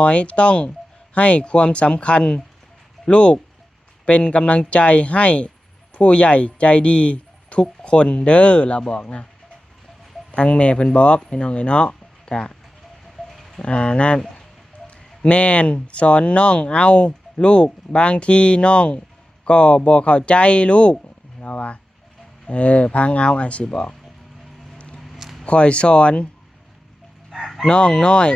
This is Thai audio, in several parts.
น้อยต้องให้ความสำคัญลูกเป็นกำลังใจให้ผู้ใหญ่ใจดีทุกคนเด้อเราบอกนะทั้งแม่เพิ่นบอกพี่น้องเอ้ยเนาะกะนั่นแม่นสอนน้องเอาลูกบางทีน้องก็บ่เข้าใจลูกเราว่าพังเอาอันสิบอกคอยสอนน้องน้อย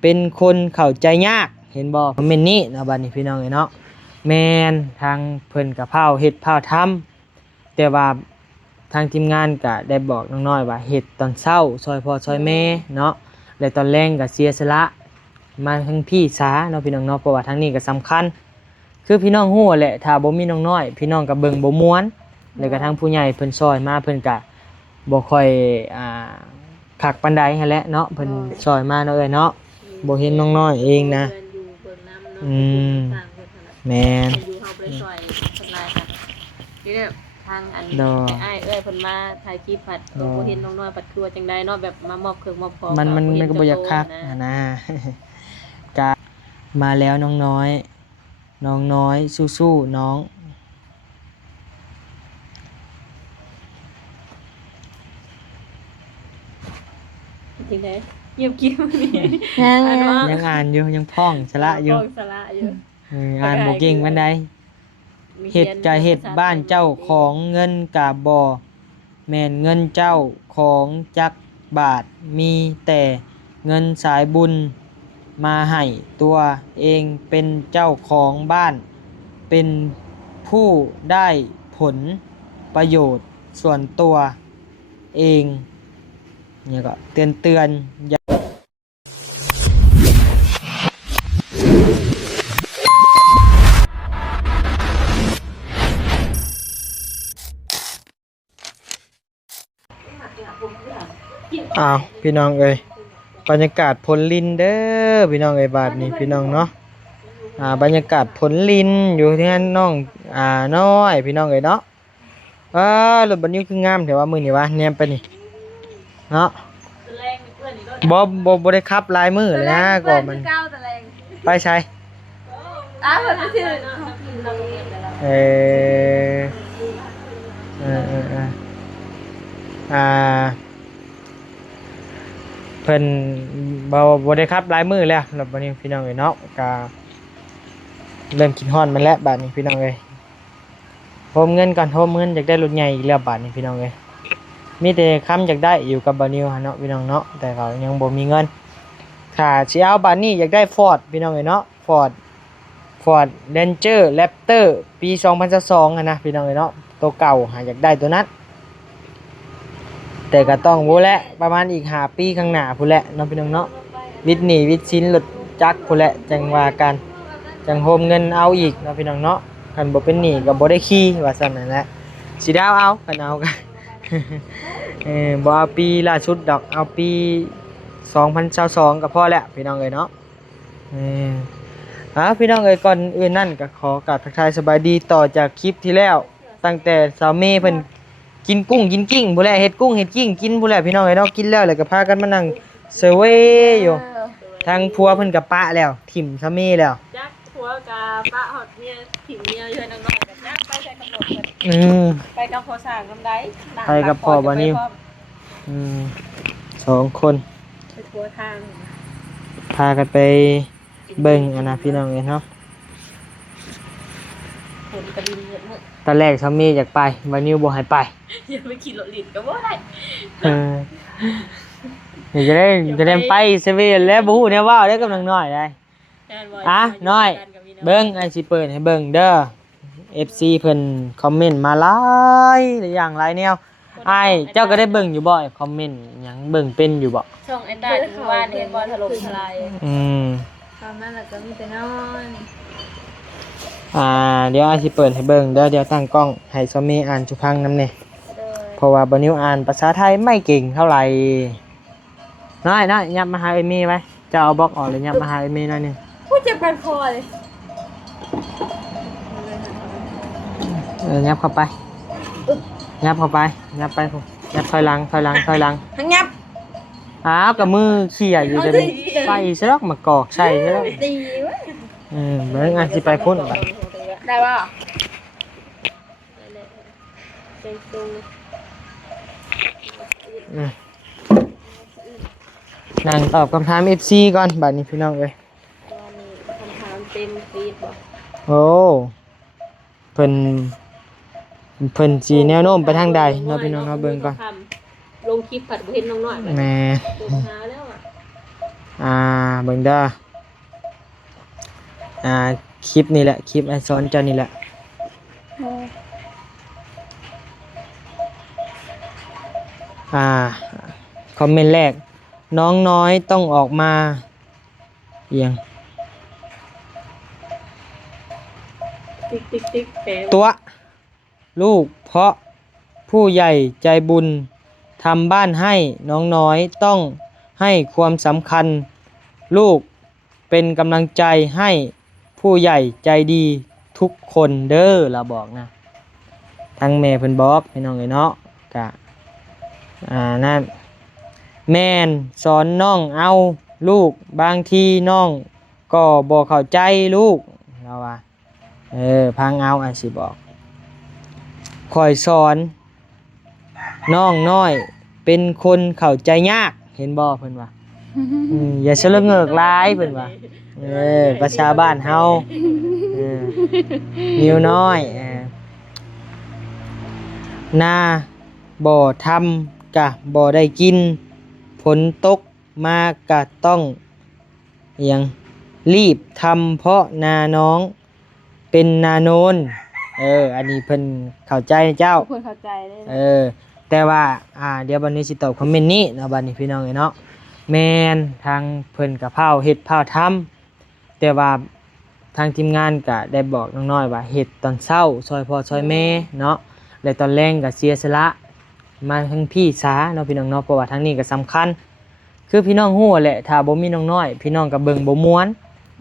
เป็นคนเข้าใจยากเห็นบ่แม่นนี่นะบัดนี้พี่น้องเอ้ยเนาะแม่นทางเพิ่นก็พาเฮ็ดพาทำแต่ว่าทางทีมงานก็ได้บอกน้องน้อยว่าเฮ็ดตอนเช้าซอยพ่อซอยแม่เนาะและตอนแลงก็เสียสละมาทั้งพี่สาเนาะพี่น้องเนาะเพราะว่าทางนี้ก็สำคัญคือพี่น้องฮู้แหละถ้าบ่มีน้องน้อยพี่น้องก็เบิ่งบ่ม่วนแล้วก็ทางผู้ใหญ่เพิ่นซอยมาเพิ่นก็บ่ค่อยคักปานใดหั่นแหละเนาะเพิ่นซอยมาเนาะเอ้ยเนาะบ่เห็นน้องน้อยเองนะแม่นอยู่เฮาไปซอยทำลายค่ะนี่เนี่ยทางอันอ้ายเอ้ยเพิ่นมาถ่ายคลิปผัดบ่เห็นน้องน้อยผัดครัวจังได๋เนาะแบบมามอบเครื่องมอบของมันก็บ่อยากคักนะกะมาแล้วน้องน้อยน้องน้อยสู้ๆน้องจริงได๋เงียบกิ๊บนี่ยังอ่านอยู่ยังพ้องสละอยู่อ่านบ่เก่งปานใดเฮ็ดกะเฮ็ดบ้านเจ้าของเงินกะบ่แม่นเงินเจ้าของจักบาทมีแต่เงินสายบุญมาให้ตัวเองเป็นเจ้าของบ้านเป็นผู้ได้ผลประโยชน์ส่วนตัวเองเนี่ยก็เตือนพี่น้องเอ้ยบรรยากาศผลลินเด้อพี่น้องเอ้ยบาดนี้พี่น้องเนาะบรรยากาศผลลินอยู่ที่นั่นน้องน้อยพี่น้องเอ้ยเนาะรถบรรทุกคืองามแต่ว่ามื้อนี้วะแนมไปนี่เนาะบ่ได้ขับลายมือเลยนะก็มันไปใช้เพิ่นสิเพิ่นบ่ได้ครับลายมือแล้วแล้วบัดนี้พี่น้องเอ้ยเนาะก็เริ่มกินฮ้อนมันแล้วบัดนี้พี่น้องเอ้ยโฮมเงินก่อนโฮมเงินอยากได้รถใหญ่อีกแล้วบัดนี้พี่น้องเอ้ยมีแต่คำอยากได้อยู่กับบ่นิวเนาะพี่น้องเนาะแต่เขายังบ่มีเงินถ้าสิเอาบัดนี้อยากได้ Ford พี่น้องเอ้ยเนาะ Ford Ranger Raptor ปี2022อ่ะนะพี่น้องเอ้ยเนาะตัวเก่าหาอยากได้ตัวนั้นแต่ก็ต้องโว้แหละประมาณอีก5ปีข้างหน้าพุ่นแหละเนาะพี่น้องเนาะวิทย์หนี้วิทย์สินรถจักรพุ่นแหละจังว่ากันจังโฮมเงินเอาอีกเนาะพี่น้องเนาะคันบ่เป็นหนี้ก็บ่ได้ขี่ว่าซั่นนั่นแหละสิดาวเอาคันเอากัน บ่เอาปีล่าสุดดอกเอาปี2022ก็พอแล้วพี่น้องเอ้ยเนาะพี่น้องเอ้ยก่อนอื่นนั่นก็ขอกราบทักทายสบายดีต่อจากคลิปที่แล้วตั้งแต่สาวเมย์เพิ่นกินกุ้งกินกิ้งผู้แลเฮ็ดกุ้งเฮ็ดกิ้งกินผู้แลพี่น้องเอ้ยเนาะกินแล้วก็พากันมานั่งเซเว่อยู่ทางผัวเพิ่นก็ปะแล้วถิ่มสาวเมย์แล้วจักผัวกับปะฮอดเมียถิ่มเมียอยู่น้องๆก็จักไปใส่กำหนดเพิ่นไปกับพ่อสร้างนำใดไปกับพ่อบ่นิว2คนไปทั่วทางพากันไปเบิ่งนะพี่น้องเอ้ยเนาะตอนแรกสามีอยากไปบ่นิวบ่ให้ไปอย่าไปขี่รถลิ้นก็บ่ได้เดี๋ยวจะได้ไปเซเว่นแล้วบ่ฮู้แนวว้าวได้กำลังน้อยได้น้อยเบิ่งไอ้สิเปิดให้เบิ่งเด้อ FC เพิ่นคอมเมนต์มาหลายอย่างหลายแนวอ้ายเจ้าก็ได้เบิ่งอยู่บ่คอมเมนต์หยังเบิ่งเป็นอยู่บ่ช่องไอ้ตาที่ว่าเห็นบ่ถล่มทลายตอนนั้นก็มีแต่นอนเดี๋ยวอ้ายสิเปิดให้เบิ่งเดี๋ยวตั้งกล้องให้ซอมมี่อ่านสุพังนำแน่เพราะว่าบ่นิวอ่านภาษาไทยไม่เก่งเท่าไหร่น้อยยับมาหาเอมี่ไว้จะเอาบล็อกออกเลยยับมาหาเอมี่หน่อยนึงพูดเจ็บกันคอเลยยับเข้าไปยับไปผมยับถอยหลังทั้งยับ อ้าวกับมือเขี่ยอยู่เดี๋ยวนี้ไปซะแล้วมากอกใส่ซะแล้ว ตีเว้ย เบิ่งอาจสิไปพุ่นบัด ได้ป่ะ เซ็งตรง อืมนั่งตอบคำถาม FC ก่อนบัดนี้พี่น้องเอ้ย ตอนนี้คำถามเต็มฟีดบ่ โอ้เพิ่นสิแนวโน้มไปทางใดเนาะพี่น้องเนาะเบิ่งก่อน ลงคลิปผัดบ่เห็นน้องน้อยแบบ แหม่ ตัวหาแล้วอ่ะ เบิ่งเด้อคลิปนี่แหละคลิปไอสอนเจ้านี่แหละคอมเมนต์แรกน้องน้อยต้องออกมาเอียง ติ๊กแปล ตัวลูกเพราะผู้ใหญ่ใจบุญทำบ้านให้น้องน้อยต้องให้ความสำคัญลูกเป็นกำลังใจให้ผู้ใหญ่ใจดีทุกคนเด้อเราบอกนะทั้งแม่เพิ่นบอกพี่น้องเอ้ยเนาะกะนั่นแม่นสอนน้องเอาลูกบางทีน้องก็บ่เข้าใจลูกเราว่าพังเอาสิบอกคอยสอนน้องน้อยเป็นคนเข้าใจยากเห็นบ่เพิ่นว่าอย่าเสลอเงิกหลายเพิ่นว่าภาษาบ้านเฮานิ้วน้อยนาบ่ทำกะบ่ได้กินฝนตกมากะต้องยังรีบทำเพราะนาน้องเป็นนาโนนอันนี้เพิ่นเข้าใจนะเจ้า เพื่อนเข้าใจเลย แต่ว่าเดี๋ยวบัดนี้สิตอบคอมเมนต์นี้เนาะบัดนี้พี่น้องเอ้ยเนาะแม่นทางเพิ่นก็พาเฮ็ดพาทำแต่ว่าทางทีมงานก็ได้บอกน้องน้อยว่าเฮ็ดตอนเช้าซอยพ่อซอยแม่เนาะและตอนแลงก็เสียสละมาทั้งพี่สาเนาะพี่น้องเนาะเพราะว่าทางนี้ก็สำคัญคือพี่น้องฮู้แหละถ้าบ่มีน้องน้อยพี่น้องก็เบิ่งบ่ม่วน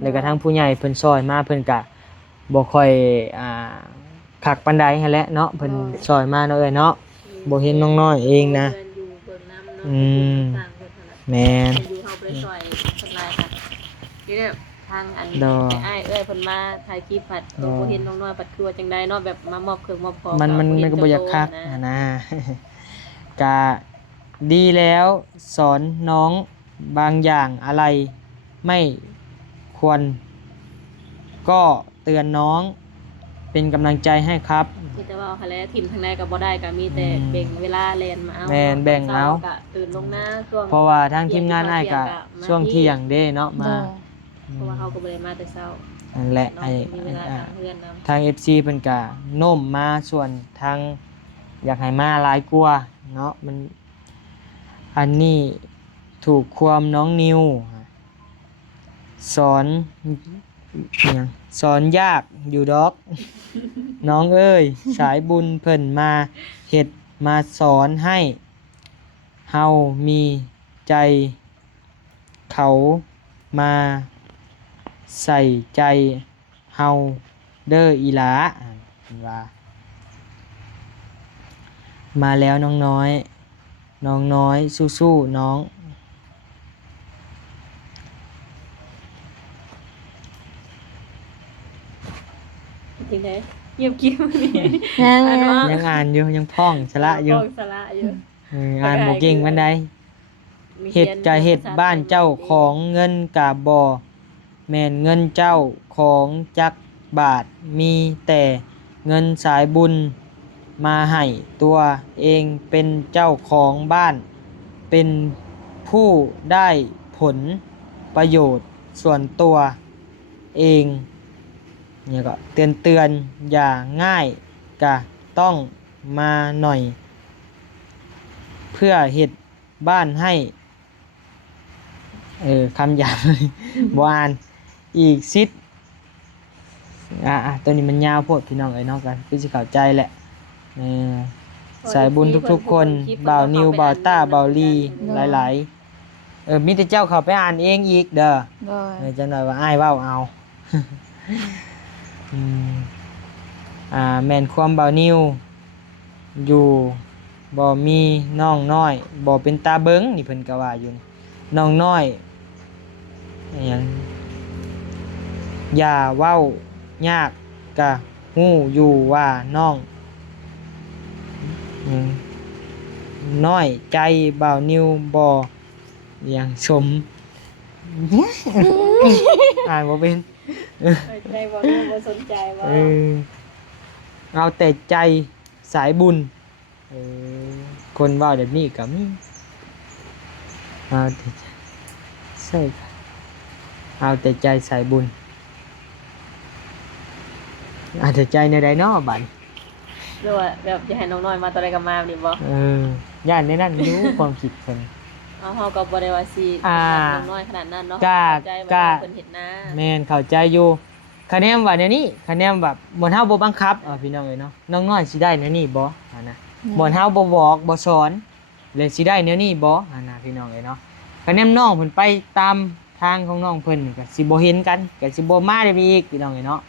แล้วก็ทางผู้ใหญ่เพิ่นซอยมาเพิ่นก็บ่ค่อยคักปานใดหั้นแหละเนาะเพิ่นซอยมาเนาะเอ้ยเนาะบ่เห็นน้องน้อยเองนะ อยู่เบิ่งน้ำเนาะ อืม ต่างเพิ่นนั่นแหละ แม่น อยู่เฮาไปซอยเพิ่นหลายค่ะนี่เนี่ยทางอัน ดอก อ้ายเอ้ยเพิ่นมาถ่ายคลิปผัด ดอก บ่เห็นน้องน้อยปัดครัวจังได๋เนาะแบบมามอบเครื่องมอบของ มันก็บ่อยากคัก นะ นะ กะดีแล้วสอนน้องบางอย่างอะไรไม่ควร ก็เตือนน้องเป็นกำลังใจให้ครับ มีแต่ว่าเอาหาแล้วทีมทางใดก็บ่ได้ก็มีแต่แบ่งเวลาเรียนมาเอา แม่นแบ่งเอา ก็ตื่นลงหน้าช่วง เพราะว่าทางทีมงานอ้ายก็ช่วงเที่ยงเด้เนาะมา เพราะว่าเขาก็บ่ได้มาแต่เช้า นั่นแหละ เนาะมีเวลาทางเพื่อนนำ ทาง FC เพิ่นก็โน้มมาส่วนทางอยากให้มาหลายกว่าเนาะมันอันนี้ถูกความน้องนิวสอนอิหยังสอนยากอยู่ดอก น้องเอ้ยสายบุญเพิ่นมาเฮ็ดมาสอนให้เฮามีใจเขามาใส่ใจเฮาเด้ออีหลาว่ามาแล้วน้องน้อย น้องน้อยสู้ๆน้อง จริงได๋เงียบกิ๊บนี่ ยัง อ่านว่า ยังอ่านอยู่ยังพ่องสละอยู่ สละอยู่ อ่านบ่เก่งปานใดเฮ็ดกะเฮ็ดบ้านเจ้าของเงินกะบ่แม่นเงินเจ้าของจักบาทมีแต่เงินสายบุญมาให้ตัวเองเป็นเจ้าของบ้าน เป็นผู้ได้ผลประโยชน์ส่วนตัวเองเนี่ยก็เตือนอย่าง่ายกะต้องมาหน่อย เพื่อเฮ็ดบ้านให้คำหยาบเลย บ่อ่านอีกซิดตัวนี้มันยาวโพดพี่น้องเอ้ยเนาะกันคือสิเข้าใจแหละสายบุญทุกๆคนบ่าวนิวบ่าวต้าบ่าวลีหลายๆมีแต่เจ้าเข้าไปอ่านเองอีกเด้อ โดย จังหน่อยว่าอ้ายเว้าเอา แม่นความบ่าวนิวอยู่บ่มีน้องน้อยบ่เป็นตาเบิงนี่เพิ่นก็ว่าอยู่นี่ น้องน้อยอิหยังอย่าเว้ายากกะฮู้อยู่ว่าน้องอิหยังน้อยใจบ่าวนิวบ่อย่างสม อ่านบ่เป็น ใจบ่รู้บ่สนใจว่า เออเอาแต่ใจสายบุญเออคนเว่าแบบนี้ก็มีเอาแต่ใจใช่ครับเอาแต่ใจสายบุญเอาแต่ใจในใดเนาะบัด หรือว่าแบบจะให้น้องน้อยมาตอนใดก็มานี่บ่ ย่านในนั้นรู้ ความคิดเพิ่น เอาเฮาก็บ่ได้ว่าสิ อ่า น้องน้อยขนาดนั้นเนาะ กะ เข้าใจว่าก ะ เพิ่นเฮ็ดนา แม่นเข้าใจอยู่คะแนนว่าแนวนี้คะแนนแบบบ่เฮาบ่บังคับพี่น้องเอ้ยเนาะน้องน้อยสิได้แนวนี้บ่นะบ่เฮาบ่บอกบ่สอนเลยสิได้แนวนี้บ่นะพี่น้องเอ้ยเนาะคะแนนน้องเพิ่นไปตามทางของน้องเพิ่นก็สิบ่เห็นกันก็สิบ่มาได้อีกพี่น้องเอ้ยเนาะ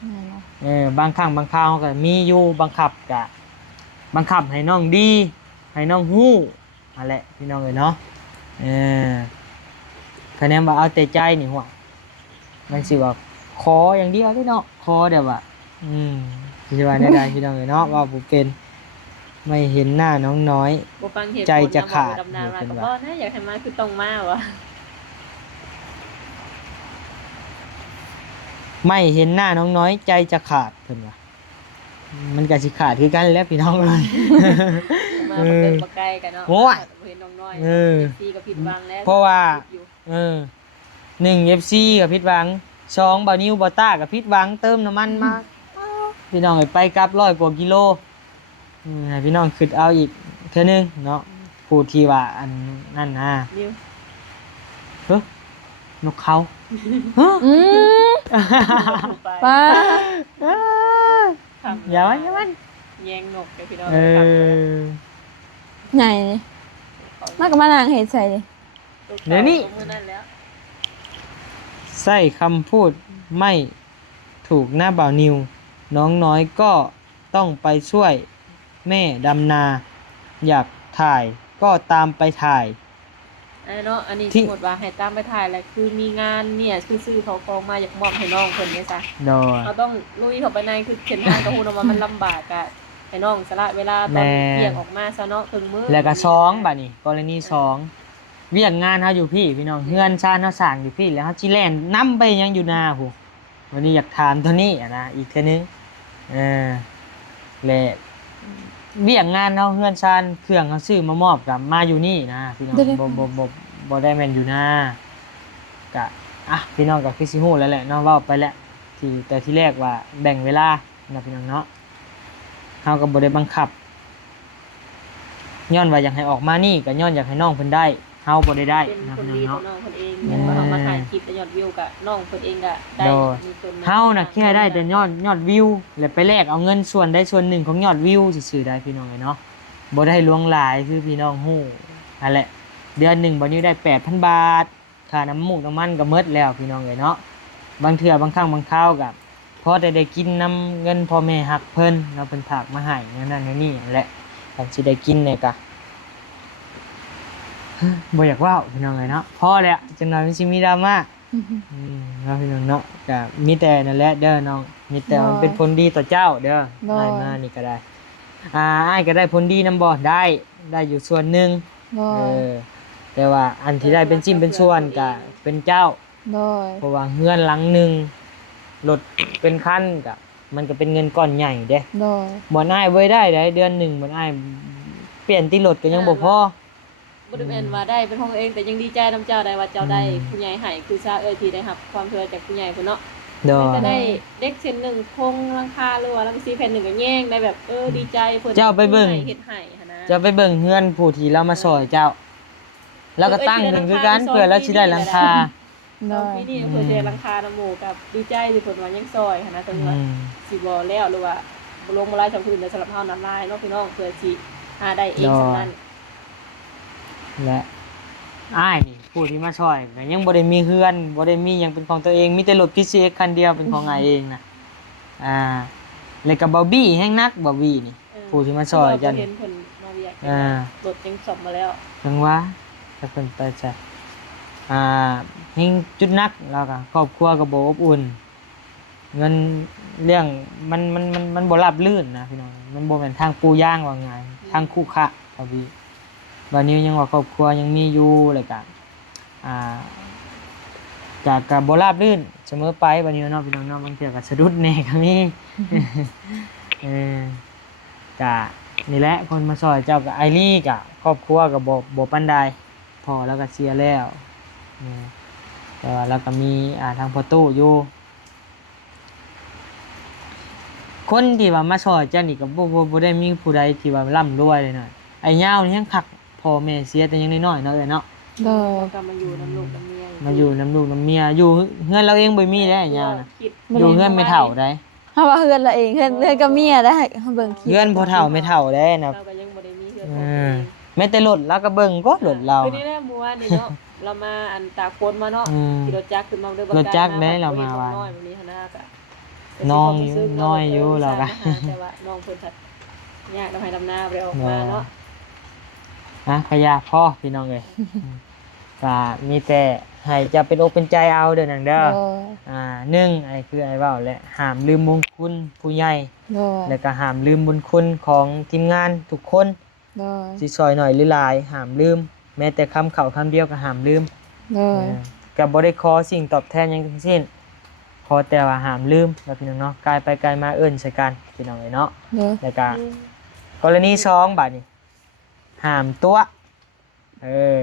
บางครั้งบางคราวก็มีอยู่บังคับก็บังคับให้น้องดีให้น้องฮู้นั่นแหละพี่น้องเอ้ยเนาะคะแนนว่าเอาแต่ใจนี่หัวมันสิว่าขออย่างเดียวได้เนาะขอเดี๋ยวว่าสิว่าได้พี่น้องเอ้ยเนาะว่าบ่เป็นไม่เห็นหน้าน้องน้อย บ่ฟังเหตุผล ใจจะขาด ดำนามาก็บ่นะอยากให้มาคือต้องมาวะ ไม่เห็นหน้าน้องน้อยใจจะขาดเพิ่นว่ามันก็สิขาดคือกันแหล้วพี่น้องเลย มาบ่เกินบ่ไกลกันเนาะ โอ้ย บ่เห็นน้องน้อย เออ ซีก็ผิดหวังแล้ว เพราะว่า อยู่ 1 FC กับผิดหวัง2บ่าวนิวบ่าวต้ากับผิดหวังเติมน้ำมันมาพี่น้องเอ้ยไปกลับ100 กว่ากิโลให้พี่น้องคิดเอาอีกเทื่อนึงเนาะผู้ที่ว่าอันนั่นนะ นิว เฮ้ยนกเขาฮะ ไป ป้า ทำ อย่ามัน แยงนกกับพี่น้อง เอ ทำ อ ใหญ่นี่มากกับมานางเห็ดใส่ดิ เดี๋ยวนี้ มื้อนั้นแล้ว ใส่คำพูดไม่ถูกหน้าบ่าวนิว น้องน้อยก็ต้องไปช่วยแม่ดำนา อยากถ่ายก็ตามไปถ่าย เนาะอันนี้ ที่ สมมุติว่าให้ตามไปถ่ายแล้วคือมีงานเนี่ยคือซื้อเขากองมาอยากมอบให้น้องเพิ่นเนี่ยซะ โดย เราต้องลุยเข้าไปในคือเส้นทางกระหูนว่ามันลำบากอะให้น้องสละเวลาตอน แม่ เที่ยงออกมาซะเนาะครึ่งมื้อ แล้วก็สองบัดนี้กรณีสองเวียกงานเฮาอยู่พี่พี่น้องเฮือนชาติเฮาสร้างอยู่พี่แล้วเฮาสิแล่นนํไปยังอยู่นาผู้วันนี้อยากถามตัวนี้นะอีกเทื่อนึงและเวียกงานเฮาเฮือนชาติเครื่องเฮาซื้อมามอบกับมาอยู่นี่นะพี่น้องบ่ได้แม่นอยู่นากะพี่น้องก็คือสิฮู้แล้วแหละเนาะเว้าไปแล้วแต่ที่แรกว่าแบ่งเวลานะพี่น้องเนาะเฮาก็บ่ได้บังคับ ย้อนว่าอยากให้ออกมานี่ก็ย้อนอยากให้น้องเพิ่นได้เฮาบ่ได้ได้ เป็น นะ คน พี่น้อง ดีต่อ เนาะ น้องเพิ่นเองอย่างว่าเรามาถ่ายคลิปแล้วยอดวิวก็น้องเพิ่นเองก็ได้ โดย มีคนม เฮาน่ะแค่ได้แต่ยอดวิวแล้วไปแลกเอาเงินส่วนใดส่วนหนึ่งของยอดวิวซื่อๆได้พี่น้องเนาะบ่ได้ลวงหลายคือพี่น้องฮู้นั่นแหละเดือนหนึงบ่นี้ได้ 8,000 บาทค่าน้ำมูกน้ำมันก็หมดแล้วพี่น้องเอ้ยเนาะบางเทื่อบางครั้งบางคราวก็พอได้กินน้ำเงินพ่อแม่ฮักเพิ่นเนาะเพิ่นฝากมาให้นั่นนี่แหละผมสิได้กินเนี่ยก็บ่อยากเว้าพี่น้องเอ้ยเนาะพอแล้วจังหน่อยมันสิมีดราม่าเนาะพี่น้องเนาะก็มีแต่นั่นแหละเด้อน้องมีแต่มันเป็นผลดีต่อเจ้าเด้อได้มานี่ก็ได้อ้ายก็ได้ผลดีนำบ่ได้อยู่ส่วนหนึง โดย แต่ว่าอันที่ได้เป็นจิ้มเป็นส่วนก็เป็นเจ้า โดย เพราะว่าเฮือนหลังหนึงรถเป็นคันก็มันก็เป็นเงินก้อนใหญ่เด้ โดย บ่อ้ายไว้ได้เดือนหนึงบ่อ้ายเปลี่ยนติรถก็ยังบ่พอ บ่ได้แม่นว่าได้เป็นของเองแต่ยังดีใจนำเจ้าได้ว่าเจ้าได้ผู้ใหญ่ให้คือซาที่ได้รับความช่วยจากผู้ใหญ่พุ่นเนาะ เด้อ ก็ได้เด็กเส้นหนึ่งคงหลังคาหรือว่าลังสีแผ่นหนึ่งก็แย่งได้แบบดีใจเพิ่น เจ้าไปเบิ่ง เฮ็ดให้หันนะ จะไปเบิ่งเฮือนผู้ที่เรามาซอยเจ้า แล้วก็ตั้งขึ้นคือกันเพื่อเราสิได้หลังคา โด น้อง ย พี่นี่เพิ่นสิได้หลังคาน้ำหมู่กับดีใจที่เพิ่นว่ายังซอยหันนะถึงว่าสิบ่แล้วหรือว่าบ่ลงบ่หลายจังพื้นแต่สำหรับเฮานำลายเนาะพี่น้องเพื่อสิหาได้เองสำนั้น และอ้ายนี่ผู้ที่มาช่วยก็ยังบ่ได้มีเฮือนบ่ได้มีหยังเป็นของตัวเองมีแต่รถ PCX คันเดียวเป็นของอ้ายเองนะแล้วก็บ่บี้แฮงนักบ่บี้นี่ผู้ที่มาช่วยกัน เห็นเพิ่นมาเวียก อ่า รถยังซ่อมมาแล้ว จังว่าถ้าเพิ่นไปจ้ะ อ่ายิ่งจุดหนักแล้วก็ครอบครัวก็บ่อบอุ่นเงินเรื่องมันบ่ราบรื่นนะพี่น้องมันบ่แม่นทางปูย่างว่าไงทางคู่คะครับพี่บัดนี้ยังว่าครอบครัวยังมีอยู่แล้วก็อ่าจากก็บ่ราบรื่นเสมอไปบัดนี้เนาะพี่น้องเนาะบางเทื่อก็สะดุดแหน่ก็มี เออกะนี่แหละคนมาซอยเจ้ากับไอรี่กะครอบครัวกับบ่ปานใดพอแล้วก็เสียแล้วแต่ว่าแล้วก็มีทางพ่อตู้อยู่คนที่ว่ามาซอยเจ้านี่ก็บ่ได้มีผู้ใดที่ว่าร่ำรวยเลยน่ะไอ้ยาวนี่ยังคักพ่อแม่เสียแต่ยังน้อยๆเนาะเอ้ยเนาะ โดย ก็มาอยู่น้ำลูกน้ำเมีย มาอยู่น้ำลูกน้ำเมียอยู่เฮือนเราเองบ่มีได้ไอ้ยาวน่ะ คิด อยู่เฮือนไม่เฒ่าได้ เฮาว่าเฮือนละเองเฮือนกับเมียได้เฮาเบิ่งคลิป เฮือนพ่อเฒ่าไม่เฒ่าได้นะ เราก็ยังบ่ได้มีเฮือน เอ ของตัว อ เอง แม้แต่รถเราก็เบิ่งก็รถเรา คือนี่แหละเมื่อวานนี่เนาะ เรามาอันตากฝนมาเนาะ อืม ขี่รถจักรขึ้นมาด้วย รถจักรได้เรามา ว่า ว่า น้อยวันนี้หันหน้าก็ น้องอยู่น้อยอยู่เราก็ แต่ว่าน้องเพิ่นถัดยากทำให้ดำนาบ่ได้ออกมาเนาะ ขยะพ่อพี่น้องเลยก็มีแต่ให้จะเป็นอกเป็นใจเอาเด้อนังเด้อ โดย หนึ่งไอ้คือไอ้เว้าแหละห้ามลืมบุญคุณผู้ใหญ่ โดย แล้วก็ห้ามลืมบุญคุณของทีมงานทุกคน โดย สิซอยหน่อยหรือหลายห้ามลืม แม้แต่คำเข้าคำเดียวก็ห้ามลืม โดย ก็บ่ได้ขอสิ่งตอบแทนหยังทั้งสิ้นขอแต่ว่าห้ามลืมว่าพี่น้องเนาะกายไปกายมาเอิ้นใส่กันพี่น้องเอ้ยเนาะ โดย แล้วก็กรณี2บัดนี้ห้ามตัว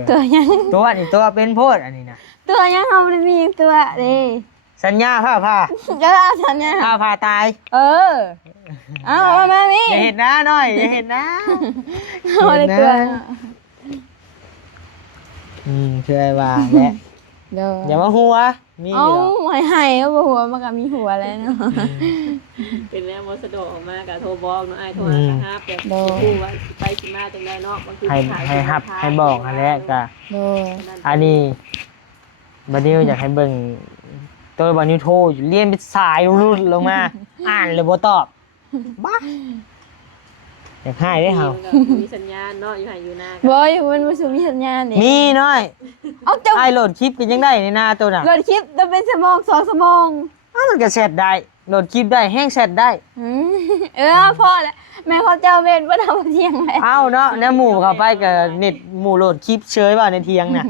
ตัวยัง ตัวนี่ตัวเป็นโพดอันนี้นะ ตัวยังเฮาบ่ได้มีตัวเด้ สัญญาผ้า จะเอาฉันเนี่ย ผ้าตาย เออเอามามี อย่าเห็นนะหน่อยอย่าเห็นนะ เอาอะไรตัว คือไอ้ว่าแหละ เด้อ อย่ามาหัวมีอ เอา ยู่หรอก ให้ก็บ่หัวมันก็มีหัวแล้วเนาะ เป็นแล้วบ่สะดวกออกมาก็โทรบอกเนาะอ้ายโทรหาก็ฮับแบบ โดย รู้ว่าสิไปสิมาจังไดเนาะบางที ให้ฮับให้บอกอันแรกก็ โดย อันนี้บัดนี้อยากให้เบิ่งตัวบัดนี้โทรอยู่เรียนเป็นสายรุดลงมา อ่านเลยบ่ตอบบ้าอยากให้ได้เฮา มีสัญญาณเนาะอยู่ให้อยู่หน้า บ่อยู่มันบ่สูมีสัญญาณนี่ มีน้อย เอาเจ้า ไอ้โหลดคลิปกันยังได้ในหน้าตัวน่ะ โหลดคลิปต้องเป็นชั่วโมง2ชั่วโมง มันก็แชทได้โหลดคลิปได้แห้งแชทได้ พอแล้วแม่เขาเจ้าเวรบ่ทำเที่ยงเลย เอาเนาะแล้วหมู่เข้าไปกับเน็ตหมู่โหลดคลิปเชยว่าในเทียงน่ะ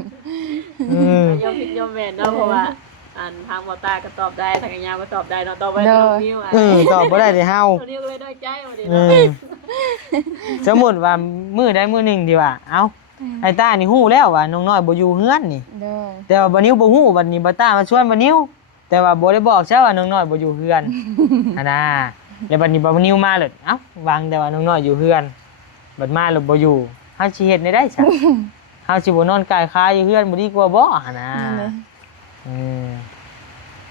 ยอมผิดยอมแม่นเนาะเพราะว่าอันทางบ่ตาก็ตอบได้ทางยาก็ตอบได้เนาะตอบไว้ตรงนิ้วอ่ะ ตอบบ่ได้แต่เฮา ตัวนิ้วก็เลยได้ใจว่าดิ เออสมมุติว่ามื้อใดมื้อหนึงที่ว่าเอ้าไอ้ตานี่ฮู้แล้วว่าน้องน้อยบ่อยู่เฮือนนี่ เด้อ แต่ว่าบ่นิ้วบ่ฮู้บัดนี้บ่ตามาชวนบ่นิ้วแต่ว่าบ่ได้บอกซะว่าน้องน้อยบ่อยู่เฮือนหั่นน่ะแล้วบัดนี้บ่นิ้วมาเลยเอ้าวางแต่ว่าน้องน้อยอยู่เฮือนบัดมาแล้วบ่อยู่เฮาสิเฮ็ดได้ซะเฮาสิบ่นอนกายคาอยู่เฮือนบ่ดีกว่าบ่หั่นน่ะ นั่นเลย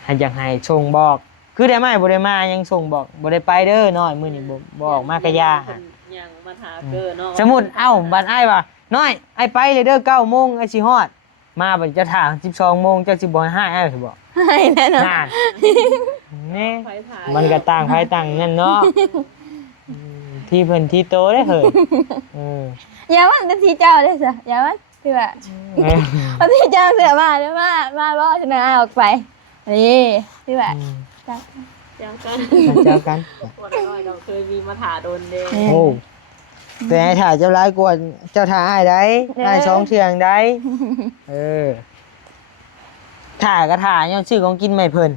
ให้อยากให้ส่งบอก คือได้มาบ่ได้มายังส่งบอกบ่ได้ไปเด้อน้อยมื้อนี้บ่ออกมากะยา ยังมาหาเกินเนาะ สมมุติเอ้าบัดอ้ายว่าน้อยอ้ายไปเลยเด้อ 9:00 นอ้ายสิฮอด มาบัดจะถ่า 12:00 นเจ้าสิบ่ให้อ้ายสิบ่ ให้แน่นอน นั่นนี่ ไฟถ่าย มันก็ต่างไผต่างนั่นเนาะที่เพิ่นที่โตได้เฮ้ยอย่าว่าแต่ที่เจ้าได้ซะอย่าว่าเสือเอาที่เจ้าเสือมาเด้อมาบ่ชนะออกไปนี่ที่ว่าจัก ยังกัน เจอกัน วันน้อยเราเคยมีมาถาโดนเด้ โอ้แต่ให้ถ่าเจ้าร้ายกว่าเจ้าถ่าอ้ายได้อ้าย2เทื่องได้ถ่าก็ถ่ายังชื่อของกินไม่เพิ่น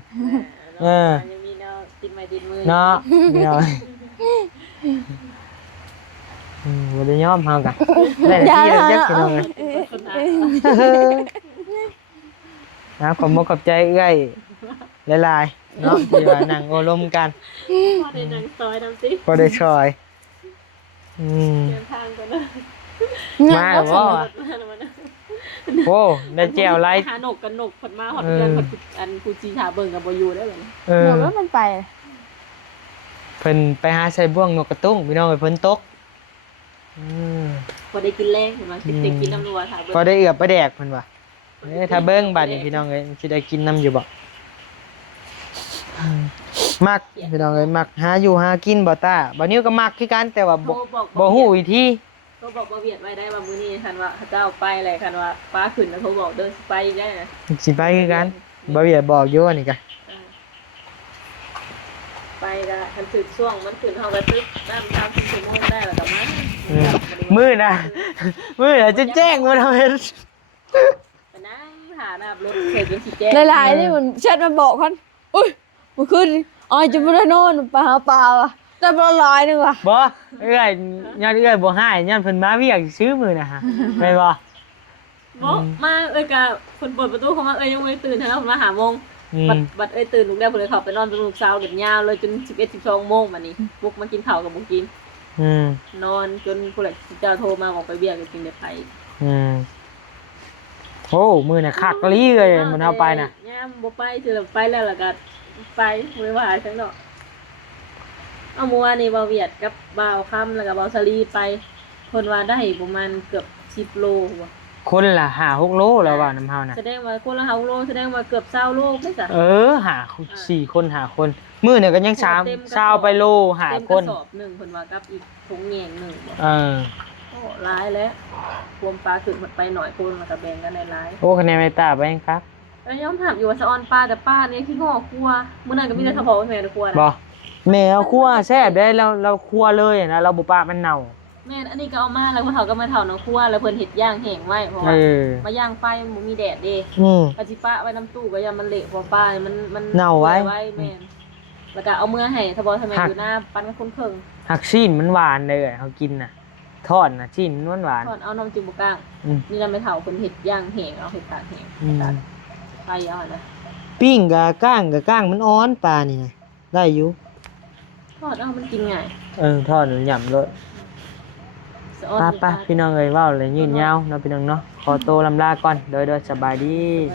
ยังมีแนวติดไม้ติดมือ เนาะเนาะบ่ได้ยอมเฮากันได้ที่แล้วจักพี่น้องนะขอบคุณขอบใจเอื้อยหลายๆเนาะที่ว่านั่งโอลมกัน พอได้นั่งซอยน้ำสิ พอได้ช่วยเดินทางกันนะ มาแล้วบ่โอ้ได้แจ่วไร หาหนกกันหนกผลมาหอดเดือนผลอันกูจีชาเบิ่งกับบ่อยู่ได้เลย หนูว่ามันไป เพิ่นไปหาใส่บ่วงนกกระตุ้งพี่น้องเพิ่นตก พอได้กินแรงเห็นไหมคิดได้กินน้ำนัวถาเบิ่ง พอได้เอือบไปแดกเพิ่นว่าถ้าเบิ่งบัดนี้พี่น้องเอ้ยสิได้กินน้ำอยู่บ่มักพี่น้องเอ้ยมักหาอยู่หากินบ่ตาบ่นิ้วก็มักคือกันแต่ว่าบ่ฮู้วิธี ก็บอกว่าเวียดไว้ได้ว่ามื้อนี้คันว่าเจ้าไปอะไรคันว่าฟ้าขึ้นแล้วเขาบอกเดินสิไปได้นะ สิไปคือกันบ่เวียดบอกอยู่ว่านี่กะ อ่าไปก็คันถึกช่วงมันขึ้นเฮาก็ตึกน้ำ30ชั่วโมงได้แล้วก็มา มื้อน่ะมื้อน่ะจะแจ้งบ่ทำเฮ็ด ไปนั่งหาหน้ารถเสร็จจนสิแจ้ง หลายๆนี่มันแชทมาบอกคนอุ้ยเมื่อคืนอ๋อจะไปได้นอนไปหาปลาว่ะได้ปลา100นึงว่ะ บ่เอ้ยย้อนเอ้ยบ่ให้ย้อนเพิ่นมาเวียกซื้อมื้อน่ะฮะแม่นบ่ บอกมาก็คนเปิดประตูเขามายังไม่ตื่นแล้วมาหาโมง อืม บัดตื่นลูกได้เพิ่นเลยเข้าไปนอนเป็นลูกสาวเด็กยาวเลยจน11 12โมงบัดนี้บุกมากินข้าวกับบ่กิน อืม นอนจนผู้ใหญ่เจ้าโทรมาบอกไปเบียกจริงได้ไป อืมโอ้มื้อน่ะคักอีหลีเลยมันเอาไปน่ะ ย่ามบ่ไปสิแล้วไปแล้วล่ะก็ไปบ่ว่าจังดอกเอาเมื่อวานนี้บ่าวเวียดกับบ่าวค่ำแล้วก็บ่าวสลีไปเพิ่นว่าได้ประมาณเกือบ10โลว่ะ คนละ5-6โลแล้วว่าน้ำเฮาน่ะ แสดงว่าคนละ5โลแสดงว่าเกือบ20โลได้ซะ เออหา4คนหาคน มื้อเนี่ยก็ยัง เต็มกระสอบ 3 20ไปโลหา เต็ม ค กระ น สอบหนึงเพิ่นว่ากับอีกถุงแยงหนึงบ่ เออ โอ้หลายแล้วรวมปลาขึ้นหมดไปหน่อยคนแล้วก็แบ่งกันได้หลาย โอ้คะแนนไม่ตาไปยังครับ แล้วย้อมถามอยู่ว่าสะออนปลาแต่ป้าเนี่ยขี้งอกครัวมื้อนั้นก็มีแต่เขาบอกว่าแม่ในครัวนะ บ่แม่เอาคั่วแซ่บได้เราคั่วเลยนะเราบ่ปะมันเน่า แม่อันนี้ก็เอามาแล้วมาเฒ่าก็มาเฒ่าน้ำครัวแล้วเพิ่นเฮ็ดย่างแห้งไว้เพราะ เอ ว่า อ มาย่างไฟมันบ่มีแดดเด้ อืม ก็สิปะไว้น้ำตู้ก็อย่ามันเละเพราะปลาเนี่ยมัน เน่าไว้ แม่นแล้วก็เอามือให้ถ้าบ่ทำไม หัก อยู่หน้าปั้นกันคนเคิง หักซีนมันหวานเลยเขากินน่ะทอดน่ะซีนมันหวาน ทอดเอาน้ำจิ้มบ่กลาง อืม นี่เราไม่เฒ่าเพิ่นเฮ็ดย่างแห้งเอาเฮ็ดตากแห้ง อืม ตากไฟเอานะ ปิ้งกับก้างมันอ่อนปลานี่นะได้อยู่ ทอดเอามันกินง่าย ทอดหย่ำเลย สะออน ป้าพี่น้องเอ้ยเว้าเลยยืนยาวเนาะพี่น้องเนาะขอโตวลำลาก่อนโดยสบายดี ไป